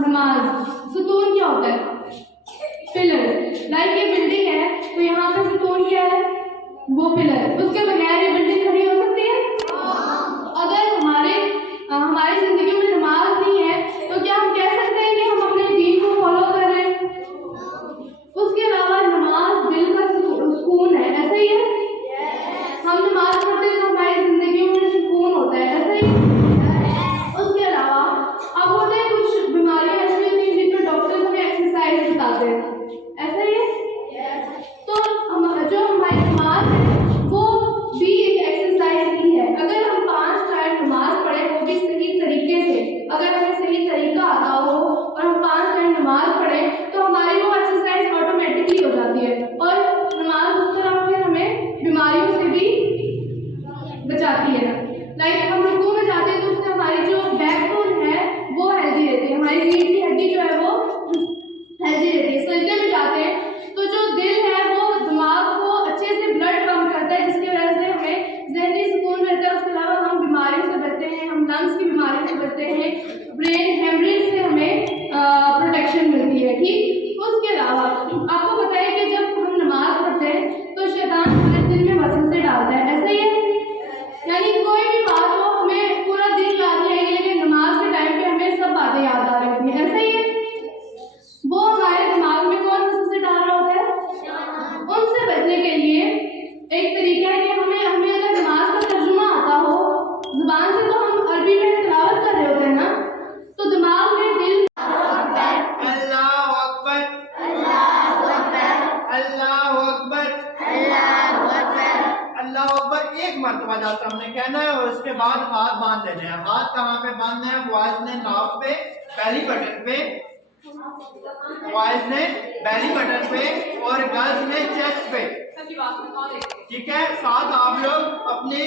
नमाज। सुतून क्या होता है? पिलर। लाइक ये बिल्डिंग है तो यहाँ पे सुतून क्या है? वो पिलर। उसके बगैर ये बिल्डिंग खड़ी हो सकती है? अगर हमारी जिंदगी में नमाज नहीं है तो क्या हम कह सकते हैं कि हम अपने दीन को फॉलो कर रहे हैं? उसके अलावा नमाज दिल का सुकून है, ऐसा ही है? हम नमाज पढ़ते हैं तो हमारी जिंदगी में सुकून होता है, ऐसा ही? उसके अलावा अब होते हैं कुछ बीमारियां ऐसी होती हैं जिनमें डॉक्टर हमें एक्सरसाइज बताते हैं, ऐसा ही है? तो जो हमारी नमाज है वो भी एक एक्सरसाइज ही है। अगर हम 5 टाइम नमाज पढ़े वो भी सही तरीके से, अगर हमें सही तरीका आता हो और हम 5 टाइम नमाज पढ़ें तो हमारी वो एक्सरसाइज ऑटोमेटिकली हो जाती है। और नमाज उस तरह फिर हमें बीमारियों से भी बचाती है। लाइक हम रुकू में जाते हैं तो उससे हमारी जो बैकबोन है वो हेल्दी रहती है, हमारी रीढ़ की हड्डी जो है वो हेल्दी रहती है। सजदे में जाते हैं तो जो दिल है वो दिमाग को अच्छे से ब्लड पंप करता है, जिसकी वजह से हमें ज़हनी सुकून रहता है। उसके अलावा हम बीमारियों से बचते हैं, हम लंग्स की बीमारियों से बचते हैं, ब्रेन हेमरेज से हमें प्रोटेक्शन मिलती है। ठीक। उसके अलावा आपको पता है कि जब हम नमाज पढ़ते हैं तो शैतान हमारे दिल में वसवसे डालता है, ऐसा ही है? यानी कोई भी बात हो हमें पूरा दिन याद नहीं आएगी लेकिन नमाज के टाइम पे हमें सब बातें याद आ रही होती हैं, ऐसा ही है? वो हमारे दिमाग में कौन वसवसे डाल रहा होता है? उनसे बचने के लिए एक तरीका है कि हमें अगर नमाज का तर्जुमा आता हो जुबान से, तो हम अरबी में तिलावत कर रहे होते हैं ना, तो दिमाग में दिल अल्लाहु अकबर, अल्लाहु अकबर, अल्लाहु अकबर, अल्लाहु अकबर, अल्लाहु अकबर एक मरतबा जाकर हमने कहना है और उसके बाद हाथ बांध लेने हैं। हाथ कहाँ पे बांधने हैं? वाइज ने नाव पे, बेली बटन पे, वाइज ने बेली बटन पे और गर्ल्स ने चेस्ट पे। ठीक है। साथ आप लोग अपने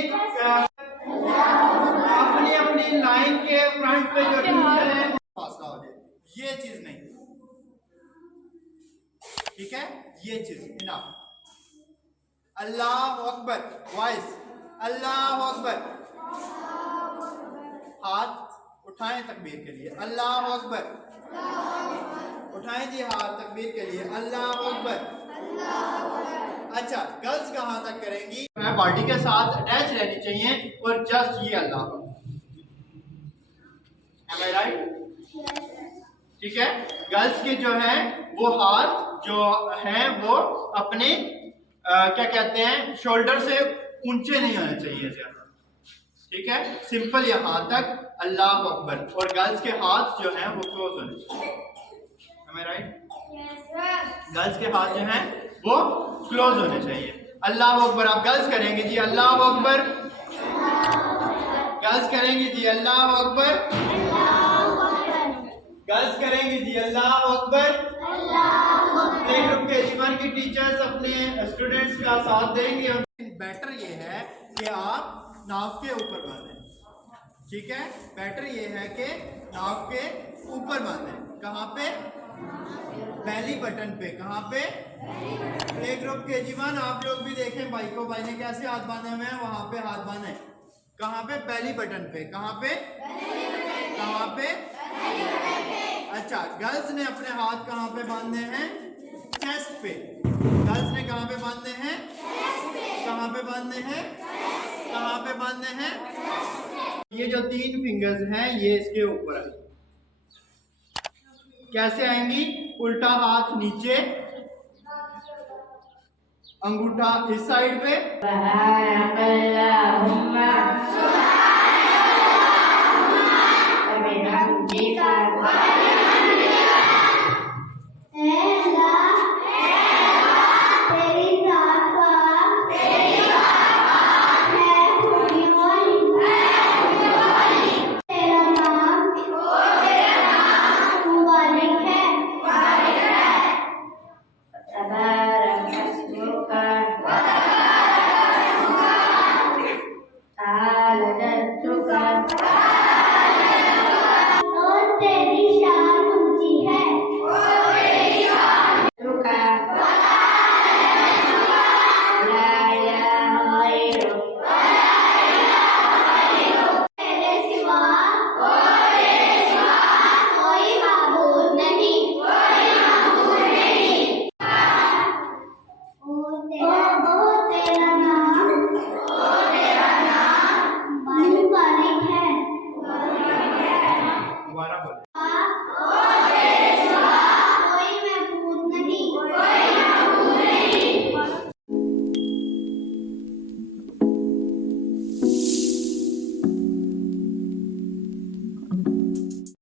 अपनी लाइन के फ्रंट पे जो टीचर है फासला हो जाए, ये चीज नहीं। ठीक है, ये चीज इनफ। अल्लाहु अकबर वाइज, अल्लाहु अकबर, हाथ उठाएं तकबीर के लिए, अल्लाहु अकबर, उठाएं जी हाथ तकबीर के लिए, अल्लाहु अकबर। अच्छा, गर्ल्स कहाँ तक करेंगी? बॉडी के साथ अटैच रहनी चाहिए और जस्ट ये अल्लाह। Am I right? ठीक है। गर्ल्स के जो है वो हाथ जो है वो अपने क्या कहते हैं, शोल्डर से ऊंचे नहीं होने चाहिए ज्यादा। ठीक है, सिंपल यहाँ तक अल्लाह अकबर, और गर्ल्स के हाथ जो है वो क्लोज होने चाहिए। Am I right? गर्ल्स के हाथ जो हैं वो क्लोज होने चाहिए। अल्लाह अकबर। आप गर्ल्स करेंगे जी अल्लाह अकबर, गर्ल्स करेंगे जी अल्लाह अकबर, गर्ल्स करेंगे जी अल्लाह अकबर। प्ले ग्रुप के जीवन की टीचर्स अपने स्टूडेंट्स का साथ देंगे। बेटर ये है कि आप नाव के ऊपर बांधें। ठीक है, बेटर ये है कि नाव के ऊपर बांधें। कहाँ पे? बेली बटन पे। कहाँ पे? प्ले ग्रुप के जीवन आप लोग भी देखें भाई को, भाई ने कैसे हाथ बांधे हुए हैं, वहां पे हाथ बांधे। कहाँ पे? बेली बटन पे। कहाँ पे? कहाँ पे? अच्छा, गर्ल्स ने अपने हाथ कहाँ पे बांधे हैं? चेस्ट पे। गर्ल्स ने कहाँ पे बांधे हैं? कहाँ पे बांधे हैं? कहाँ पे बांधे हैं? ये जो 3 फिंगर्स हैं ये इसके ऊपर है। कैसे आएंगी? उल्टा हाथ नीचे, अंगूठा इस साइड पे, दोबारा बोले।